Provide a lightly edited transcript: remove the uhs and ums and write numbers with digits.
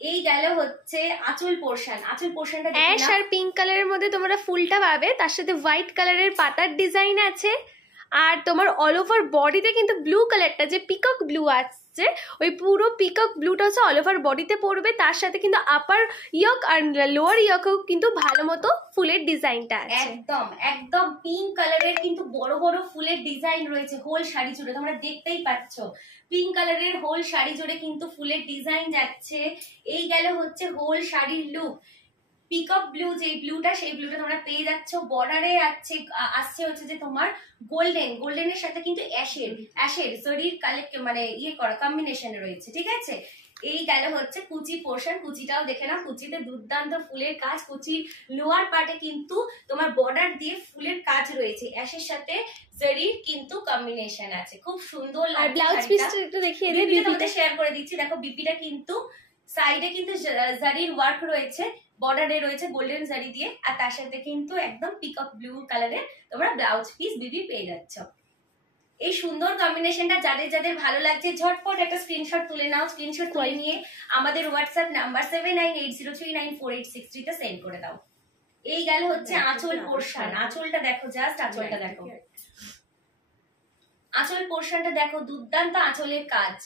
এই গেল হচ্ছে আঁচল পোর্শন। আঁচল পোর্শনটা অ্যাশ আর পিঙ্ক কালারের মধ্যে তোমরা ফুলটা পাবে, তার সাথে হোয়াইট কালারের পাতার ডিজাইন আছে। আর তোমার অল ওভার বডিতে কিন্তু ব্লু কালারটা যে পিকক ব্লু আসছে, ওই পুরো পিকক ব্লুটা হচ্ছে অল ওভার বডিতে পড়বে। তার সাথে কিন্তু আপার ইয়ক আর লোয়ার ইয়কেও কিন্তু ভালো মতো ফুলের ডিজাইনটা আছে। একদম একদম পিঙ্ক কালারের কিন্তু বড় বড় ফুলের ডিজাইন রয়েছে হোল শাড়ি জুড়ে, তোমরা দেখতেই পাচ্ছ পিঙ্ক কালারের হোল শাড়ি জুড়ে কিন্তু ফুলের ডিজাইন যাচ্ছে। এই গেল হচ্ছে হোল শাড়ির লুক। পিকক ব্লু যে ব্লুটা, সেই ব্লুটা তোমরা পেয়ে যাচ্ছ। বর্ডারে আসছে হচ্ছে যে তোমার গোল্ডেনের সাথে কিন্তু অ্যাশের জরির কালেক্ট মানে ইয়ে করা কম্বিনেশন রয়েছে, ঠিক আছে। এই গেল হচ্ছে কুচি পোর্শন। কুচিটাও দেখে না, কুচিতে দুর্দান্ত ফুলের কাজ। কুচির লোয়ার পার্টে কিন্তু তোমার বর্ডার দিয়ে ফুলের কাজ রয়েছে, অ্যাশের সাথে জরির কিন্তু কম্বিনেশন আছে, খুব সুন্দর লাগছে। আর ব্লাউজ পিসটা একটু দেখিয়ে দিই, বিপিটা শেয়ার করে দিচ্ছি। দেখো বিপিটা কিন্তু সাইডে কিন্তু জারির ওয়ার্ক রয়েছে, বর্ডারে রয়েছে গোল্ডেন জারি দিয়ে, আর তার সাথে কিন্তু একদম পিকক ব্লু কালারের তোমরা ব্লাউজ পিস বিবি পেয়ে যাচ্ছ। এই সুন্দর কম্বিনেশনটা যাদের যাদের ভালো লাগছে ঝটপট একটা স্ক্রিনশট তুলে নাও। স্ক্রিনশট তুলে নিয়ে আমাদের হোয়াটসঅ্যাপ নাম্বার 7980394863 তে সেন্ড করে দাও। এই গেল হচ্ছে আঁচল পোর্শন। আঁচলটা দেখো, জাস্ট আঁচলটা দেখো, আঁচল পোর্শনটা দেখো, দুর্দান্ত আঁচলের কাজ।